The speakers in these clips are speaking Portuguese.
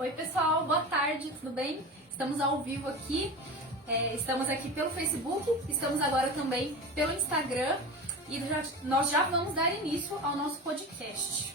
Oi pessoal, boa tarde, tudo bem? Estamos ao vivo aqui, estamos aqui pelo Facebook, estamos agora também pelo Instagram e nós já vamos dar início ao nosso podcast.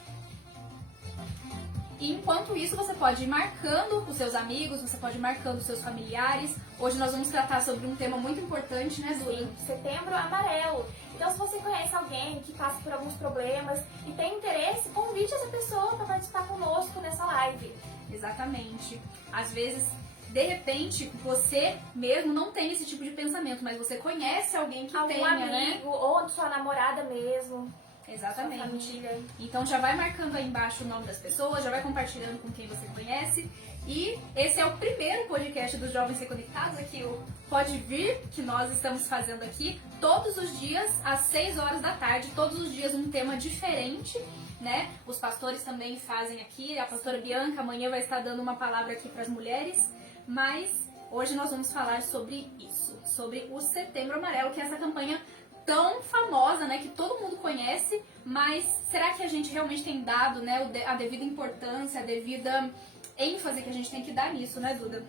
E enquanto isso, você pode ir marcando os seus amigos, você pode ir marcando os seus familiares. Hoje nós vamos tratar sobre um tema muito importante, né, Duda? Sim, Setembro Amarelo. Então, se você conhece alguém que passa por alguns problemas e tem interesse, convide essa pessoa para participar conosco nessa live. Exatamente. Às vezes, de repente, você mesmo não tem esse tipo de pensamento, mas você conhece alguém que Algum tenha, amigo, né? ou sua namorada mesmo. Exatamente. Sua família. Então já vai marcando aí embaixo o nome das pessoas, já vai compartilhando com quem você conhece. E esse é o primeiro podcast dos Jovens Reconectados, aqui o Pode Vir, que nós estamos fazendo aqui todos os dias às 6 horas da tarde, todos os dias um tema diferente, né? Os pastores também fazem aqui, a pastora Bianca amanhã vai estar dando uma palavra aqui para as mulheres, mas hoje nós vamos falar sobre isso, sobre o Setembro Amarelo, que é essa campanha tão famosa, né, que todo mundo conhece, mas será que a gente realmente tem dado, né, a devida importância, a devida ênfase que a gente tem que dar nisso, né, Duda?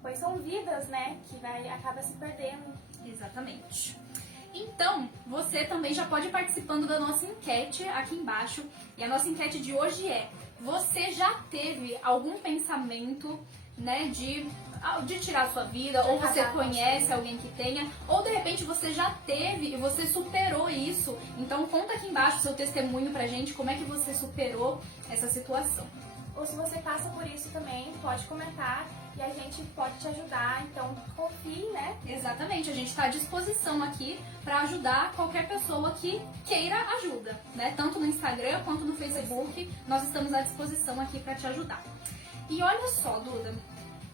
Pois são vidas, né, que acaba se perdendo. Exatamente. Então, você também já pode ir participando da nossa enquete aqui embaixo. E a nossa enquete de hoje é: você já teve algum pensamento, né, de tirar a sua vida, ou você conhece alguém que tenha, ou de repente você já teve e você superou isso? Então conta aqui embaixo o seu testemunho pra gente, como é que você superou essa situação. Ou se você passa por isso também, pode comentar e a gente pode te ajudar, então confie, né? Exatamente, a gente está à disposição aqui para ajudar qualquer pessoa que queira ajuda, né? Tanto no Instagram quanto no Facebook, nós estamos à disposição aqui para te ajudar. E olha só, Duda,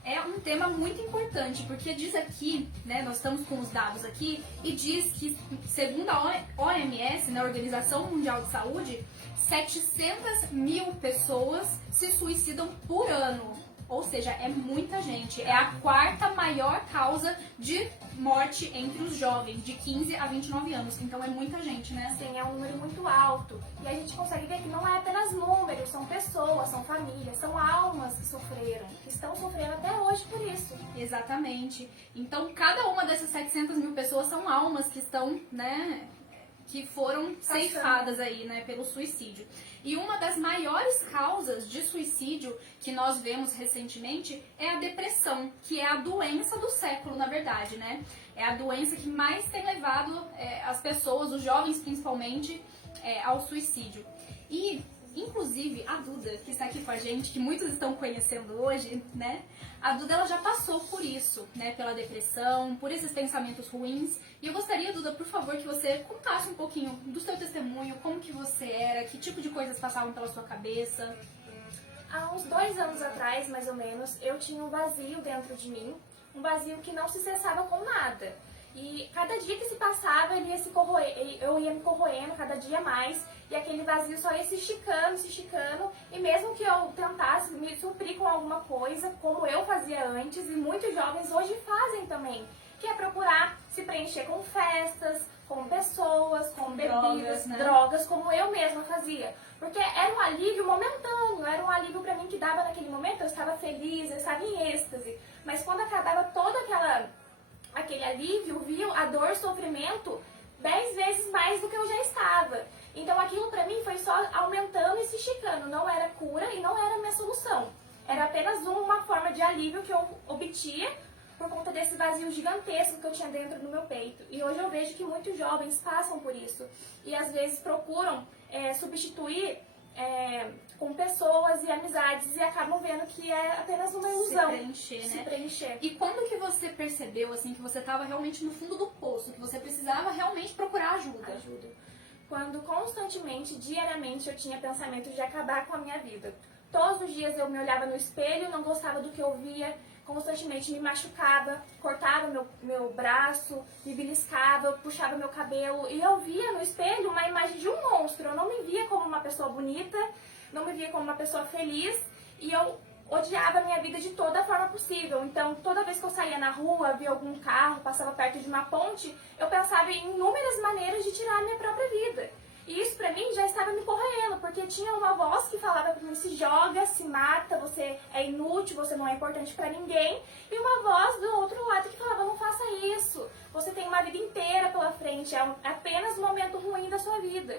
é um tema muito importante, porque diz aqui, né, nós estamos com os dados aqui, e diz que, segundo a OMS, né, Organização Mundial de Saúde, 700 mil pessoas se suicidam por ano. Ou seja, é muita gente. É a quarta maior causa de morte entre os jovens, de 15 a 29 anos. Então é muita gente, né? Sim, é um número muito alto. E a gente consegue ver que não é apenas números, são pessoas, são famílias, são almas que sofreram, que estão sofrendo até hoje por isso. Exatamente. Então cada uma dessas 700 mil pessoas são almas que estão, né, que foram ceifadas aí, né, pelo suicídio. E uma das maiores causas de suicídio que nós vemos recentemente é a depressão, que é a doença do século, na verdade, né? É a doença que mais tem levado as pessoas, os jovens principalmente, ao suicídio. E, inclusive, a Duda, que está aqui com a gente, que muitos estão conhecendo hoje, né? A Duda, ela já passou por isso, né? Pela depressão, por esses pensamentos ruins. E eu gostaria, Duda, por favor, que você contasse um pouquinho do seu testemunho, como que você era, que tipo de coisas passavam pela sua cabeça. Há uns 2 anos atrás, mais ou menos, eu tinha um vazio dentro de mim, um vazio que não se cessava com nada. E cada dia que se passava, eu ia me corroendo cada dia mais, e aquele vazio só ia se esticando, e mesmo que eu tentasse me suprir com alguma coisa, como eu fazia antes, e muitos jovens hoje fazem também, que é procurar se preencher com festas, com pessoas, com bebidas, né? drogas, como eu mesma fazia. Porque era um alívio momentâneo, era um alívio pra mim que dava naquele momento, eu estava feliz, eu estava em êxtase. Mas quando acabava todo aquele alívio, viu a dor, sofrimento 10 vezes mais do que eu já estava. Então aquilo pra mim foi só aumentando e se esticando, não era cura e não era minha solução. Era apenas uma forma de alívio que eu obtia por conta desse vazio gigantesco que eu tinha dentro do meu peito. E hoje eu vejo que muitos jovens passam por isso e às vezes procuram substituir com pessoas e amizades e acabam vendo que é apenas uma ilusão. Se preencher, né? Se preencher. E quando que você percebeu, assim, que você estava realmente no fundo do poço, que você precisava realmente procurar ajuda? Quando constantemente, diariamente, eu tinha pensamento de acabar com a minha vida. Todos os dias eu me olhava no espelho, não gostava do que eu via, constantemente me machucava, cortava meu braço, me beliscava, puxava meu cabelo. E eu via no espelho uma imagem de um monstro. Eu não me via como uma pessoa bonita, não me via como uma pessoa feliz. E eu odiava a minha vida de toda forma possível. Então, toda vez que eu saía na rua, via algum carro, passava perto de uma ponte, eu pensava em inúmeras maneiras de tirar a minha própria vida. E isso pra mim já estava me corroendo, porque tinha uma voz que falava pra mim, se joga, se mata, você é inútil, você não é importante pra ninguém. E uma voz do outro lado que falava, não faça isso, você tem uma vida inteira pela frente, é apenas um momento ruim da sua vida.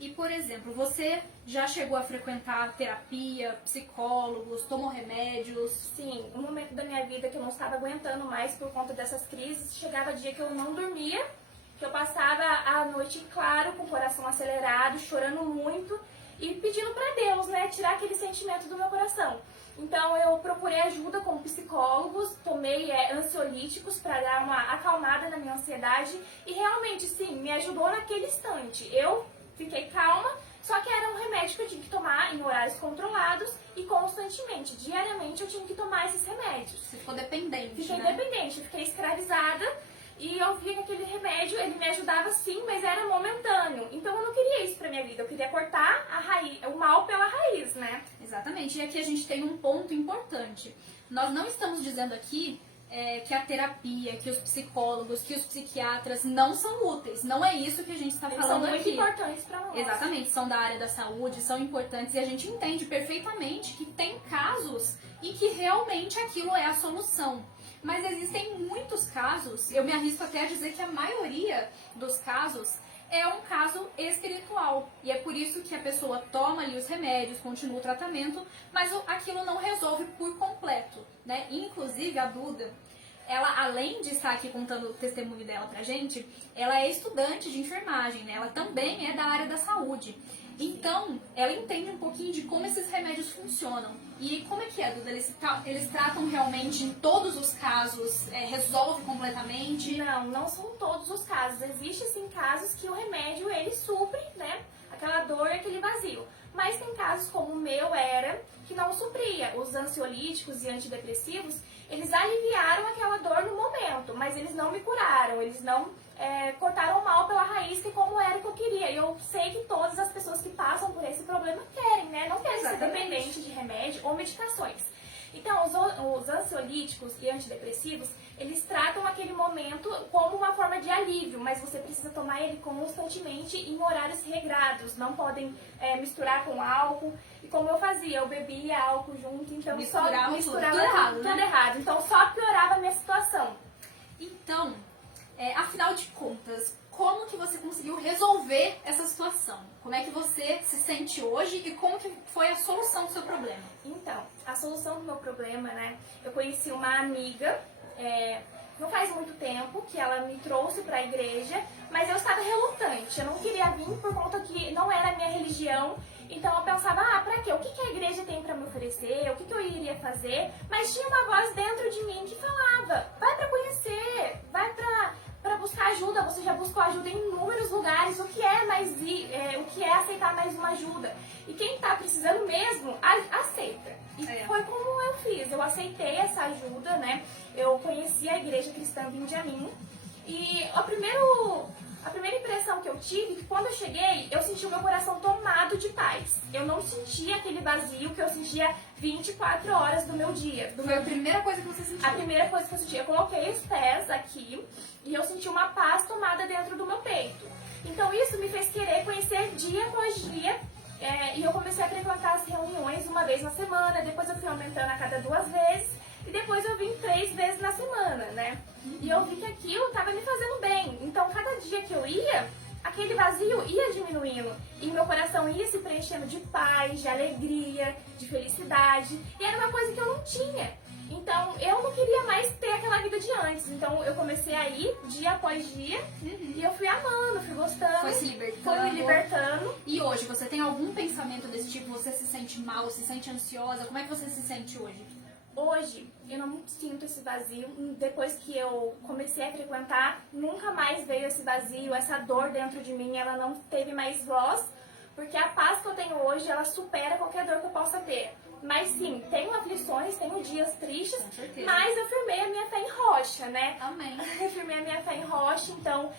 E, por exemplo, você já chegou a frequentar terapia, psicólogos, tomou remédios? Sim, um momento da minha vida que eu não estava aguentando mais por conta dessas crises, chegava dia que eu não dormia, que eu passava a noite, claro, com o coração acelerado, chorando muito e pedindo para Deus, né, tirar aquele sentimento do meu coração. Então eu procurei ajuda com psicólogos, tomei ansiolíticos para dar uma acalmada na minha ansiedade e realmente, sim, me ajudou naquele instante. Eu fiquei calma, só que era um remédio que eu tinha que tomar em horários controlados e constantemente, diariamente eu tinha que tomar esses remédios. Você ficou dependente, Fiquei né? dependente, fiquei escravizada e eu via que aquele remédio, ele me ajudava sim, mas era momentâneo. Então eu não queria isso pra minha vida, eu queria cortar a raiz, o mal pela raiz, né? Exatamente, e aqui a gente tem um ponto importante. Nós não estamos dizendo aqui que a terapia, que os psicólogos, que os psiquiatras não são úteis. Não é isso que a gente está Eles falando são muito aqui. importantes pra nós. Exatamente, são da área da saúde, são importantes e a gente entende perfeitamente que tem casos em que realmente aquilo é a solução. Mas existem muitos casos, eu me arrisco até a dizer que a maioria dos casos é um caso espiritual. E é por isso que a pessoa toma ali os remédios, continua o tratamento, mas aquilo não resolve por completo, né? Inclusive a Duda, ela, além de estar aqui contando o testemunho dela pra gente, ela é estudante de enfermagem, né? Ela também é da área da saúde. Então, ela entende um pouquinho de como esses remédios funcionam. E como é que é, Duda? Eles tratam realmente em todos os casos? Resolve completamente? Não, não são todos os casos. Existem sim casos que o remédio ele supre, né? Aquela dor, aquele vazio. Mas tem casos como o meu era, que não supria. Os ansiolíticos e antidepressivos, eles aliviaram aquela dor no momento, mas eles não me curaram, eles não cortaram o mal pela raiz, que como era que eu queria. E eu sei que todas as pessoas que passam por esse problema querem, né? Não querem ser dependente de remédio ou medicações. Então, os ansiolíticos e antidepressivos, eles tratam aquele momento como uma forma de alívio, mas você precisa tomar ele constantemente em horários regrados, não podem misturar com álcool. E como eu fazia, eu bebia álcool junto, então misturava tudo errado, né? errado. Então só piorava a minha situação. Então, afinal de contas, como que você conseguiu resolver essa situação? Como é que você se sente hoje e como que foi a solução do seu problema? Então, a solução do meu problema, né? Eu conheci uma amiga, não faz muito tempo, que ela me trouxe para a igreja, mas eu estava relutante. Eu não queria vir por conta que não era a minha religião. Então eu pensava, pra quê? O que a igreja tem para me oferecer? O que eu iria fazer? Mas tinha uma voz dentro de mim que falava, vai para conhecer, vai para buscar ajuda, você já buscou ajuda em inúmeros lugares, o que é aceitar mais uma ajuda? E quem tá precisando mesmo, aceita. E foi como eu fiz, eu aceitei essa ajuda, né? Eu conheci a igreja cristã Vinde a Mim, e a primeira impressão que eu tive, que quando eu cheguei, eu senti o meu coração tomado de paz. Eu não sentia aquele vazio que eu sentia 24 horas do meu dia. Foi a primeira coisa que você sentiu? A primeira coisa que eu senti. Eu coloquei os pés aqui e eu senti uma paz tomada dentro do meu peito. Então isso me fez querer conhecer dia após dia. E eu comecei a frequentar as reuniões uma vez na semana, depois eu fui aumentando a cada 2 vezes. E depois eu vim 3 vezes na semana, né? E eu vi que aquilo estava me fazendo bem. Então, cada dia que eu ia, aquele vazio ia diminuindo. E meu coração ia se preenchendo de paz, de alegria, de felicidade. E era uma coisa que eu não tinha. Então, eu não queria mais ter aquela vida de antes. Então, eu comecei a ir dia após dia. E eu fui amando, fui gostando. Foi se libertando. Foi me libertando. E hoje, você tem algum pensamento desse tipo? Você se sente mal, se sente ansiosa? Como é que você se sente hoje? Hoje, eu não sinto esse vazio. Depois que eu comecei a frequentar, nunca mais veio esse vazio, essa dor dentro de mim, ela não teve mais voz, porque a paz que eu tenho hoje, ela supera qualquer dor que eu possa ter. Mas sim, tenho aflições, tenho dias tristes, mas eu firmei a minha fé em rocha, né? Amém. Eu firmei a minha fé em rocha, então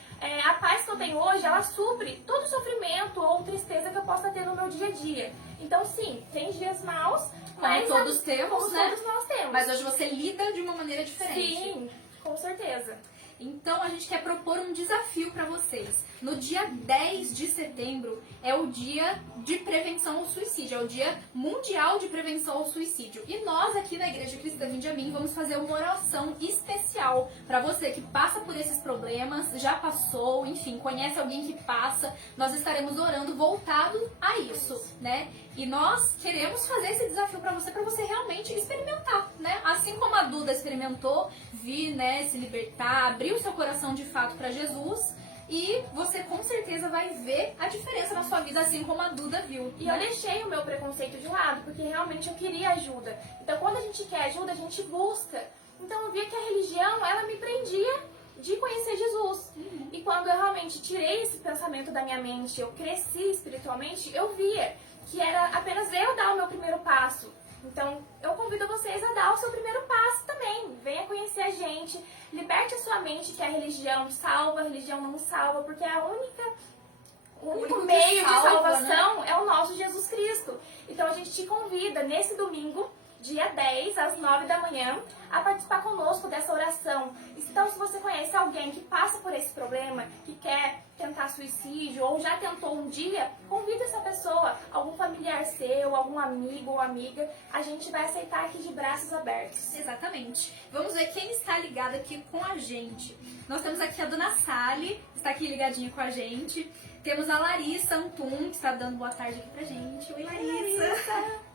a paz que eu tenho hoje, ela supre todo sofrimento ou tristeza que eu possa ter no meu dia a dia. Então sim, tem dias maus, mas todos temos, como né? todos nós temos. Mas hoje você lida de uma maneira diferente. Sim, com certeza. Então a gente quer propor um desafio para vocês. No dia 10 de setembro é o dia de prevenção ao suicídio, é o dia mundial de prevenção ao suicídio. E nós aqui na Igreja Cristã Vinde a Mim vamos fazer uma oração especial para você que passa por esses problemas, já passou, enfim, conhece alguém que passa. Nós estaremos orando voltado a isso, né? E nós queremos fazer esse desafio para você realmente experimentar, né? Assim como a Duda experimentou, vir, né, se libertar, abrir o seu coração de fato para Jesus. E você com certeza vai ver a diferença na sua vida, assim como a Duda viu. E eu deixei o meu preconceito de lado, porque realmente eu queria ajuda. Então quando a gente quer ajuda, a gente busca. Então eu via que a religião, ela me prendia de conhecer Jesus. E quando eu realmente tirei esse pensamento da minha mente, eu cresci espiritualmente, eu via que era apenas eu dar o meu primeiro passo. Então, eu convido vocês a dar o seu primeiro passo também. Venha conhecer a gente, liberte a sua mente que a religião salva, a religião não salva, porque o único meio de salvação, né, é o nosso Jesus Cristo. Então, a gente te convida nesse domingo, dia 10, às 9 da manhã, a participar conosco dessa oração. Então, se você conhece alguém que passa por esse problema, que quer tentar suicídio ou já tentou um dia, convida essa pessoa, algum familiar seu, algum amigo ou amiga. A gente vai aceitar aqui de braços abertos. Exatamente. Vamos ver quem está ligado aqui com a gente. Nós temos aqui a Dona Sally, está aqui ligadinha com a gente. Temos a Larissa Antum, que está dando boa tarde aqui pra gente. Oi, Larissa!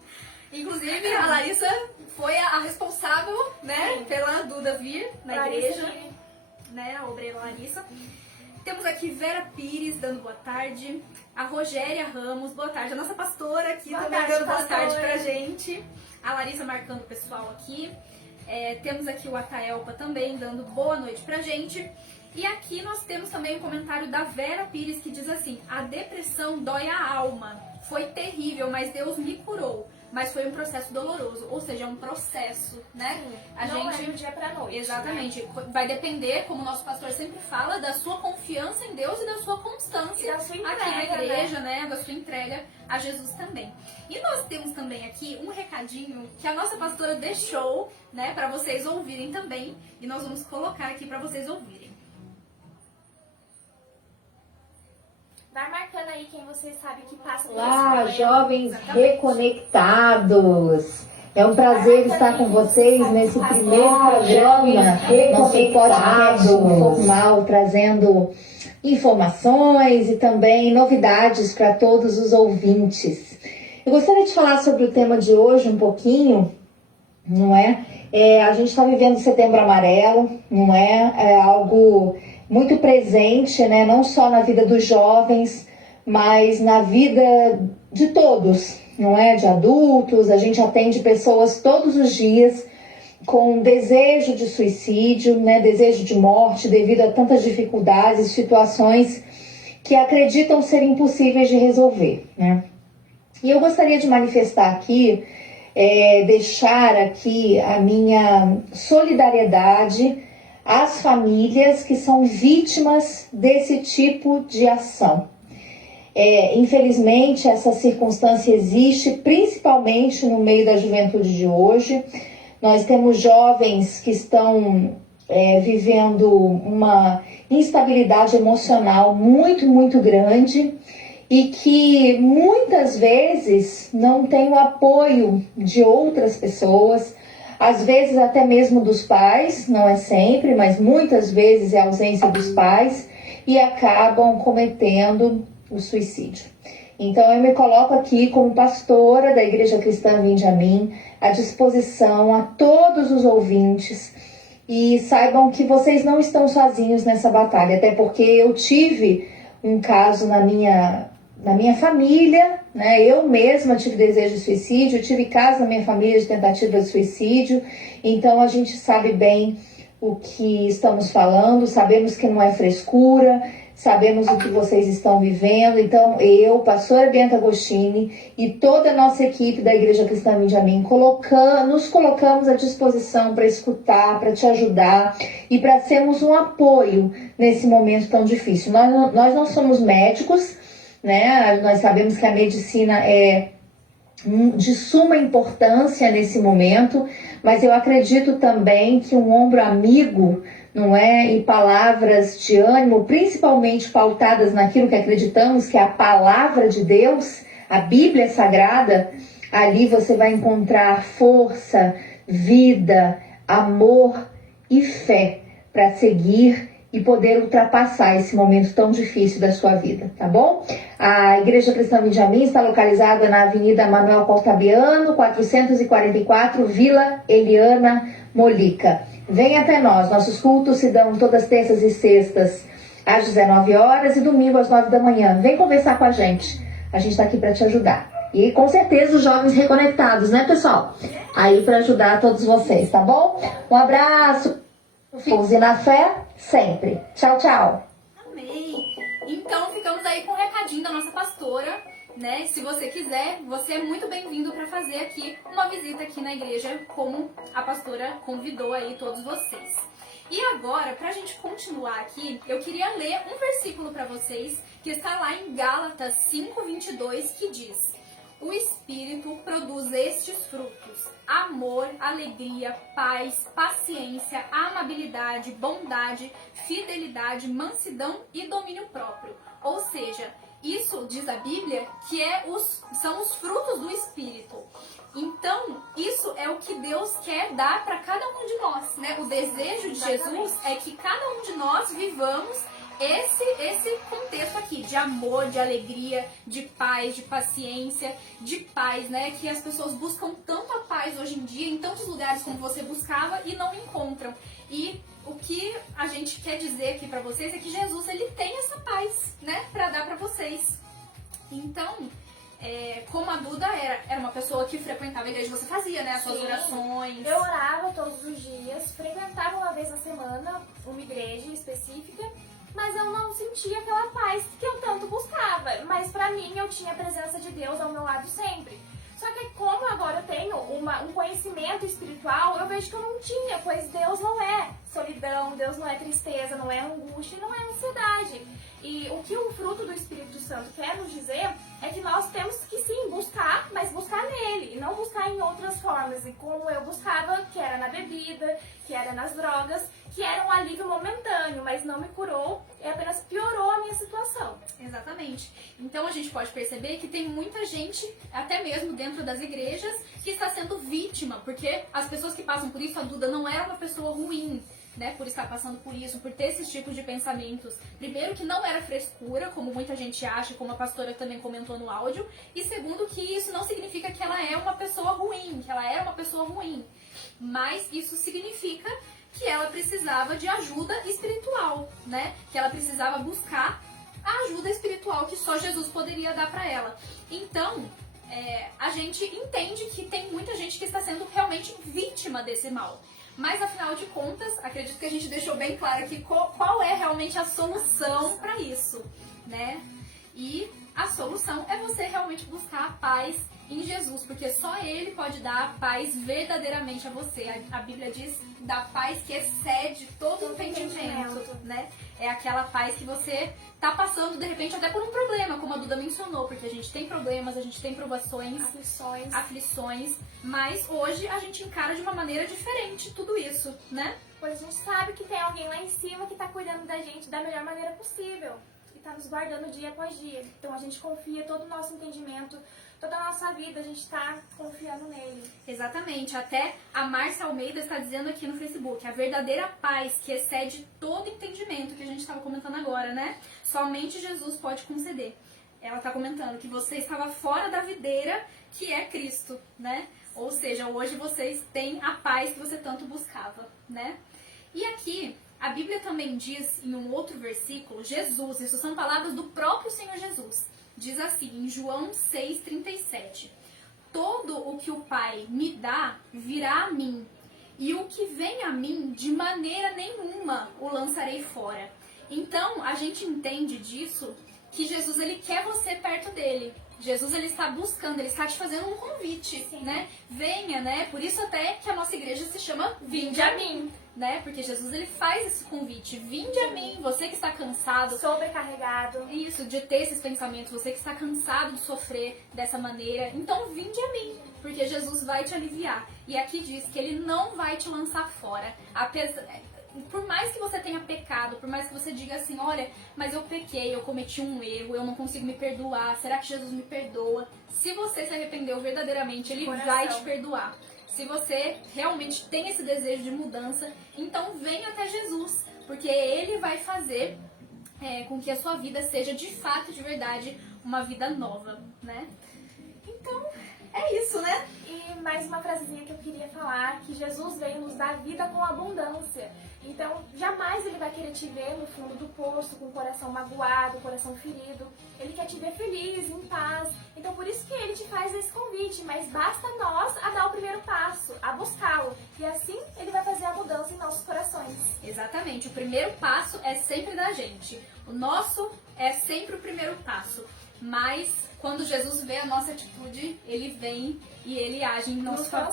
Inclusive, a Larissa foi a responsável, né, pela Duda vir na Larissa, igreja, né, a obreira Larissa. Temos aqui Vera Pires dando boa tarde, a Rogéria Ramos, boa tarde, a nossa pastora aqui também dando boa tarde pra gente, a Larissa marcando o pessoal aqui, temos aqui o Ataelpa também dando boa noite pra gente. E aqui nós temos também um comentário da Vera Pires que diz assim: a depressão dói a alma, foi terrível, mas Deus me curou. Mas foi um processo doloroso, ou seja, é um processo, né? Não é do dia pra noite. Exatamente. Né? Vai depender, como o nosso pastor sempre fala, da sua confiança em Deus e da sua constância e da sua entrega, aqui na igreja, né? Da sua entrega a Jesus também. E nós temos também aqui um recadinho que a nossa pastora deixou, né, pra vocês ouvirem também. E nós vamos colocar aqui pra vocês ouvirem. Vai marcando aí quem você sabe que passa por Olá, esse jovens Exatamente. Reconectados. É um prazer estar com vocês nesse primeiro programa, nosso podcast informal, trazendo informações e também novidades para todos os ouvintes. Eu gostaria de falar sobre o tema de hoje um pouquinho, não é? A gente está vivendo Setembro Amarelo, não é? É algo muito presente, né? Não só na vida dos jovens, mas na vida de todos, não é? De adultos. A gente atende pessoas todos os dias com desejo de suicídio, né? Desejo de morte devido a tantas dificuldades, situações que acreditam ser impossíveis de resolver, né? E eu gostaria de manifestar aqui, deixar aqui a minha solidariedade às famílias que são vítimas desse tipo de ação. Infelizmente, essa circunstância existe, principalmente no meio da juventude de hoje. Nós temos jovens que estão vivendo uma instabilidade emocional muito, muito grande e que muitas vezes não têm o apoio de outras pessoas, às vezes até mesmo dos pais, não é sempre, mas muitas vezes é a ausência dos pais, e acabam cometendo o suicídio. Então eu me coloco aqui como pastora da Igreja Cristã Vinde a Mim, à disposição a todos os ouvintes, e saibam que vocês não estão sozinhos nessa batalha, até porque eu tive um caso na minha família, né? Eu mesma tive desejo de suicídio, tive casos na minha família de tentativa de suicídio, então a gente sabe bem o que estamos falando, sabemos que não é frescura, sabemos o que vocês estão vivendo. Então eu, pastora Bianca Agostini e toda a nossa equipe da Igreja Cristã Vinde a Mim nos colocamos à disposição para escutar, para te ajudar e para sermos um apoio nesse momento tão difícil. Nós não somos médicos, né? Nós sabemos que a medicina é de suma importância nesse momento, mas eu acredito também que um ombro amigo, não é? E palavras de ânimo, principalmente pautadas naquilo que acreditamos que é a palavra de Deus, a Bíblia Sagrada. Ali você vai encontrar força, vida, amor e fé para seguir e poder ultrapassar esse momento tão difícil da sua vida, tá bom? A Igreja Cristã Benjamim está localizada na Avenida Manuel Portabiano, 444, Vila Eliana Molica. Venha até nós, nossos cultos se dão todas terças e sextas às 19 horas e domingo às 9 da manhã. Vem conversar com a gente está aqui para te ajudar. E com certeza os jovens reconectados, né, pessoal? Aí para ajudar todos vocês, tá bom? Um abraço, e na fé, sempre. Tchau, tchau. Amém. Então ficamos aí com o recadinho da nossa pastora, né? Se você quiser, você é muito bem-vindo para fazer aqui uma visita aqui na igreja, como a pastora convidou aí todos vocês. E agora, pra gente continuar aqui, eu queria ler um versículo para vocês, que está lá em Gálatas 5:22, que diz: o Espírito produz estes frutos: amor, alegria, paz, paciência, amabilidade, bondade, fidelidade, mansidão e domínio próprio. Ou seja, isso diz a Bíblia que são os frutos do Espírito. Então, isso é o que Deus quer dar para cada um de nós, né? O desejo de Jesus é que cada um de nós vivamos esse contexto aqui de amor, de alegria, de paz, de paciência, de paz, né? Que as pessoas buscam tanto a paz hoje em dia, em tantos lugares como você buscava e não encontram. E o que a gente quer dizer aqui pra vocês é que Jesus, ele tem essa paz, né? Pra dar pra vocês. Então, como a Duda era uma pessoa que frequentava a igreja, você fazia, né? As suas orações. Eu orava todos os dias, frequentava uma vez na semana uma igreja específica, mas eu não sentia aquela paz que eu tanto buscava. Mas pra mim, eu tinha a presença de Deus ao meu lado sempre. Só que como agora eu tenho um conhecimento espiritual, eu vejo que eu não tinha, pois Deus não é solidão, Deus não é tristeza, não é angústia, não é ansiedade. E o que o fruto do Espírito Santo quer nos dizer é que nós temos que sim buscar, mas buscar nele, e não buscar em outras formas. E como eu buscava, que era na bebida, que era nas drogas, que era um alívio momentâneo, mas não me curou, e apenas piorou a minha situação. Exatamente. Então a gente pode perceber que tem muita gente, até mesmo dentro das igrejas, que está sendo vítima, porque as pessoas que passam por isso, a Duda não era uma pessoa ruim, né, por estar passando por isso, por ter esses tipos de pensamentos. Primeiro, que não era frescura, como muita gente acha, como a pastora também comentou no áudio. E segundo, que isso não significa que ela é uma pessoa ruim, que ela era uma pessoa ruim. Mas isso significa que ela precisava de ajuda espiritual, né? Que ela precisava buscar a ajuda espiritual que só Jesus poderia dar para ela. Então, a gente entende que tem muita gente que está sendo realmente vítima desse mal. Mas, afinal de contas, acredito que a gente deixou bem claro aqui qual é realmente a solução para isso, né? E a solução é você realmente buscar a paz em Jesus, porque só Ele pode dar a paz verdadeiramente a você. A Bíblia diz da paz que excede todo entendimento, né? É aquela paz que você tá passando, de repente, até por um problema, como a Duda mencionou, porque a gente tem problemas, a gente tem provações, aflições, mas hoje a gente encara de uma maneira diferente tudo isso, né? Pois a gente sabe que tem alguém lá em cima que tá cuidando da gente da melhor maneira possível. Tá nos guardando dia após dia. Então a gente confia todo o nosso entendimento, toda a nossa vida, a gente tá confiando nele. Exatamente. Até a Márcia Almeida está dizendo aqui no Facebook, a verdadeira paz que excede todo entendimento, que a gente estava comentando agora, né? Somente Jesus pode conceder. Ela está comentando que você estava fora da videira, que é Cristo, né? Ou seja, hoje vocês têm a paz que você tanto buscava, né? E aqui, a Bíblia também diz em um outro versículo, Jesus, isso são palavras do próprio Senhor Jesus, diz assim, em João 6,37, todo o que o Pai me dá virá a mim, e o que vem a mim, de maneira nenhuma o lançarei fora. Então, a gente entende disso, que Jesus, ele quer você perto dele. Jesus, ele está buscando, ele está te fazendo um convite, né? Venha, né? Por isso até que a nossa igreja se chama Vinde a Mim, né? Porque Jesus, ele faz esse convite. Vinde a mim, você que está cansado, sobrecarregado. Isso, de ter esses pensamentos, você que está cansado de sofrer dessa maneira. Então, vinde a mim, porque Jesus vai te aliviar. E aqui diz que ele não vai te lançar fora. por mais que você tenha pecado, por mais que você diga assim, olha, mas eu pequei, eu cometi um erro, eu não consigo me perdoar, será que Jesus me perdoa? Se você se arrependeu verdadeiramente, Ele vai te perdoar. Se você realmente tem esse desejo de mudança, então venha até Jesus, porque Ele vai fazer com que a sua vida seja de fato, de verdade, uma vida nova, né? Então, é isso, né? E mais uma frasezinha que eu queria falar, que Jesus veio nos dar vida com abundância. Então, jamais Ele vai querer te ver no fundo do poço, com o coração magoado, o coração ferido. Ele quer te ver feliz, em paz. Então, por isso que Ele te faz esse convite. Mas basta nós a dar o primeiro passo, a buscá-lo. E assim, Ele vai fazer a mudança em nossos corações. Exatamente. O primeiro passo é sempre da gente. O nosso é sempre o primeiro passo. Mas quando Jesus vê a nossa atitude, Ele vem e Ele age em nosso favor.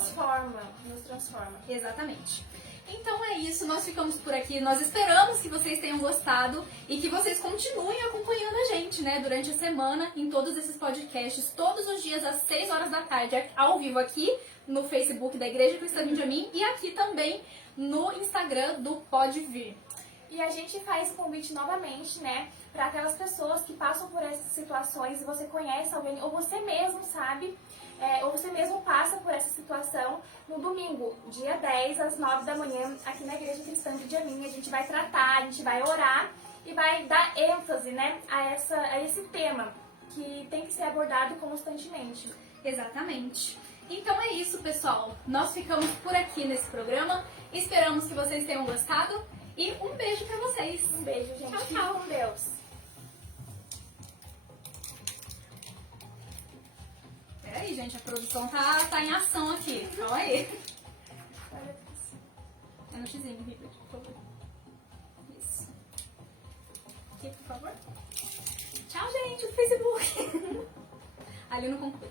Nos transforma. Exatamente. Então é isso, nós ficamos por aqui. Nós esperamos que vocês tenham gostado e que vocês continuem acompanhando a gente, né, durante a semana, em todos esses podcasts, todos os dias às 6 horas da tarde, ao vivo aqui no Facebook da Igreja Cristã Vinde e aqui também no Instagram do Pode Vir. E a gente faz o convite novamente, né, para aquelas pessoas que passam por essas situações e você conhece alguém, ou você mesmo sabe, ou você mesmo passa por essa situação, no domingo, dia 10, às 9 da manhã, aqui na Igreja Cristã de Jamin, a gente vai tratar, a gente vai orar e vai dar ênfase, né, a esse tema, que tem que ser abordado constantemente. Exatamente. Então é isso, pessoal. Nós ficamos por aqui nesse programa. Esperamos que vocês tenham gostado. E um beijo pra vocês. Um beijo, gente. Tchau, Fique tchau. com Deus. Peraí, gente, a produção tá em ação aqui. Calma aí. É no xizinho, Rita, por favor. Isso. Aqui, por favor. Tchau, gente, o Facebook. Ali no conclui.